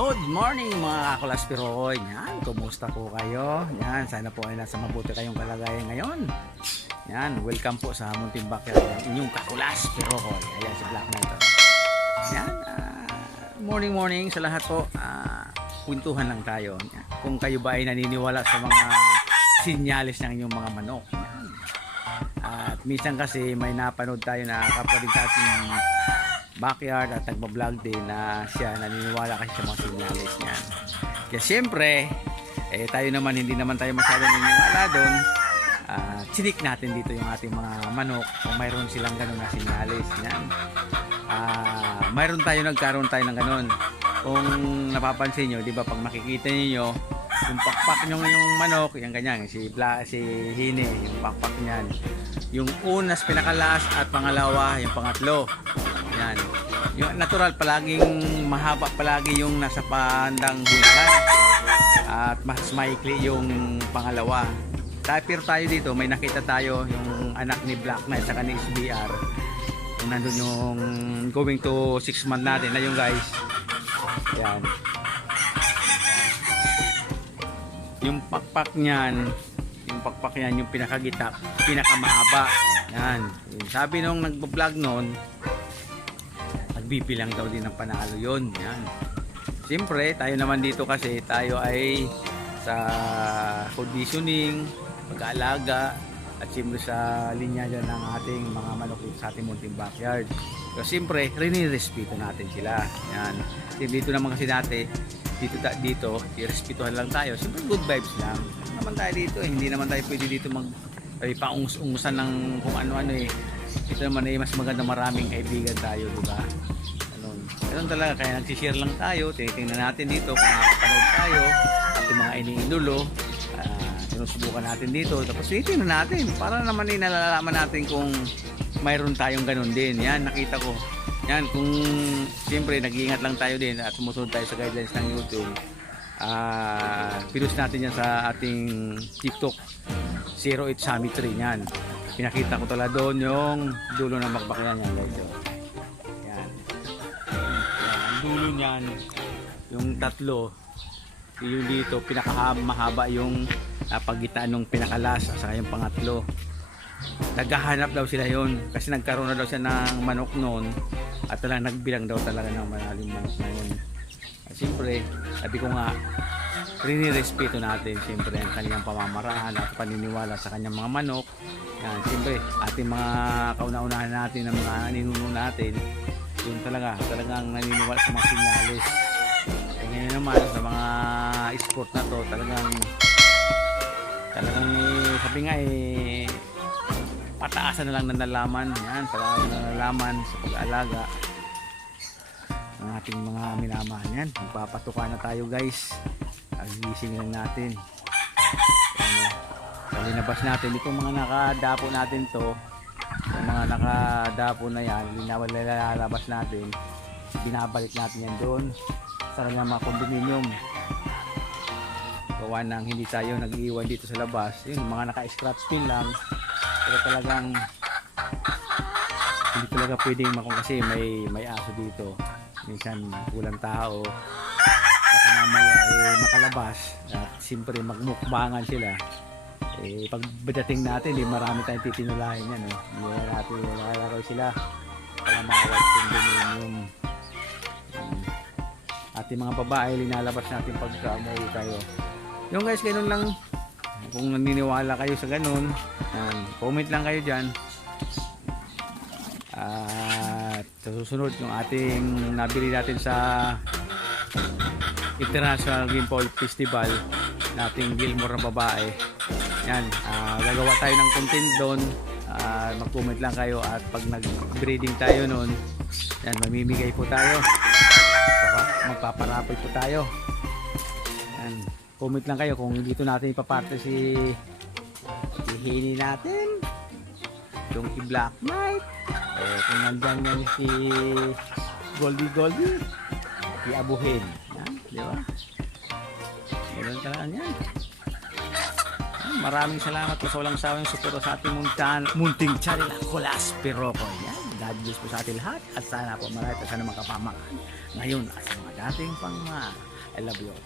Good morning mga kakulas piroy. Yan, kumusta po kayo? Yan, sana po ay nasa mabuti kayong kalagayan ngayon. Yan, welcome po sa Munting Backyard ng inyong kakulas piroy. Ayan si Black Knight. Yan, ah, morning morning sa lahat po. Ah, kwentuhan lang tayo. Yan. Kung kayo ba ay naniniwala sa mga sinyalis ng inyong mga manok. Yan. At minsan kasi may napanood tayo na kapwa din sa ating backyard at nagbablog din na siya naniniwala kasi sa mga signalis niyan. Kaya siyempre, eh, tayo naman hindi naman tayo masyado naniniwala doon. Ah, chinik natin dito yung ating mga manok kung mayroon silang ganun na signalis niyan. Ah, mayroon tayo nagkaroon tayo ng ganun. Kung napapansin nyo, di ba pag makikita niyo yung pakpak nyo yung manok, yung ganyan, si, Bla, si Hine, yung pakpak niyan. Yung unas, pinakalas at pangalawa, yung pangatlo. Yan. Yung natural palaging mahaba palagi yung nasa pandang bulkan. At mas maikli yung pangalawa. Tapir tayo dito, may nakita tayo yung anak ni Black Knight sa ni SBR. Nandun yung going to 6 month natin na yung guys. Yan. Yung pakpak niyan, yung pakpak niyan, yung pinakagitap, pinakamahaba. Yan. Sabi nung nagbo-vlog noon, nagbibilang daw din ng panalo yon yan. Siyempre tayo naman dito kasi tayo ay sa conditioning pag-aalaga at siyempre sa linya dyan ng ating mga manok sa ating munting backyard. So siyempre rinirespeto natin sila. Yan. Dito naman kasi dati dito dito irespetuhan lang tayo. Siyempre good vibes lang. Ano naman tayo dito? Eh. hindi naman tayo pwede dito mag ay paungus-ungusan ng kung ano-ano eh. Ito naman ay mas maganda maraming kaibigan tayo di ba Ganun. Talaga, kaya nagsishare lang tayo, tinitingnan natin dito kung nakapanood tayo, at yung mga iniinulo, uh, sinusubukan natin dito, tapos tinitingnan natin, para naman ay nalalaman natin kung mayroon tayong ganun din. Yan, nakita ko. Yan, kung siyempre nag-iingat lang tayo din at sumusunod tayo sa guidelines ng YouTube, ah pinost natin yan sa ating TikTok 08 Summit 3 yan. Pinakita ko talaga doon yung dulo ng bakbakan yan guys. Dulo niyan, yung tatlo, yung dito, pinakamahaba yung uh, pagitan ng pinakalas at saka yung pangatlo. Naghahanap daw sila yon kasi nagkaroon na daw siya ng manok noon at talagang nagbilang daw talaga ng malalim manok na yun. At siyempre, sabi ko nga, rinirespeto natin siyempre ang kanyang pamamaraan at paniniwala sa kanyang mga manok. Yan, siyempre, ating mga kauna-unahan natin ng mga ninuno natin, yun talaga, talagang naniniwala sa mga sinyalis. Eh, ngayon naman, sa mga sport na to, talagang talagang sabi nga eh pataasan na lang ng nalaman. Yan, na nalaman sa pag-alaga ng ating mga minamahal. Yan magpapatuka na tayo guys. Ang gising lang natin. Ano, sa linabas natin itong mga nakadapo natin to yung mga nakadapo na yan lalabas natin binabalik natin yan doon sa kanyang mga condominium. Gawa ng hindi tayo nag-iwan dito sa labas. Yun mga naka-scratch pin lang. Pero talagang hindi talaga pwedeng makong kasi may may aso dito. Minsan kulang tao. Baka mamaya eh makalabas at siyempre magmukbangan sila eh pagdating natin eh marami tayong titinulahin yan oh. hindi na natin nalalaro sila. Para makawag condominium um, ating mga babae linalabas natin pagka umuwi tayo. Yung guys ganun lang. Kung naniniwala kayo sa ganun yan, comment lang kayo dyan. At susunod yung ating nabili natin sa International Game Festival nating Gilmore na babae yan ah, gagawa tayo ng content doon. Ah, mag-comment lang kayo at pag nag-breeding tayo noon yan mamimigay po tayo. Saka magpaparapoy po tayo. Yan comment lang kayo kung dito natin ipaparte si si Hini natin. Si Black Knight. Eh, kung nandyan yan si Goldie Goldie iabuhin yan, di ba? Ganun talaga Yan, Maraming salamat po sa walang sawang suporta sa ating muntan, munting channel, Colas Piroco. Yan, God bless po sa ating lahat at sana po marahit at sana makapamakan ngayon at sa mga dating pangma. I love you all.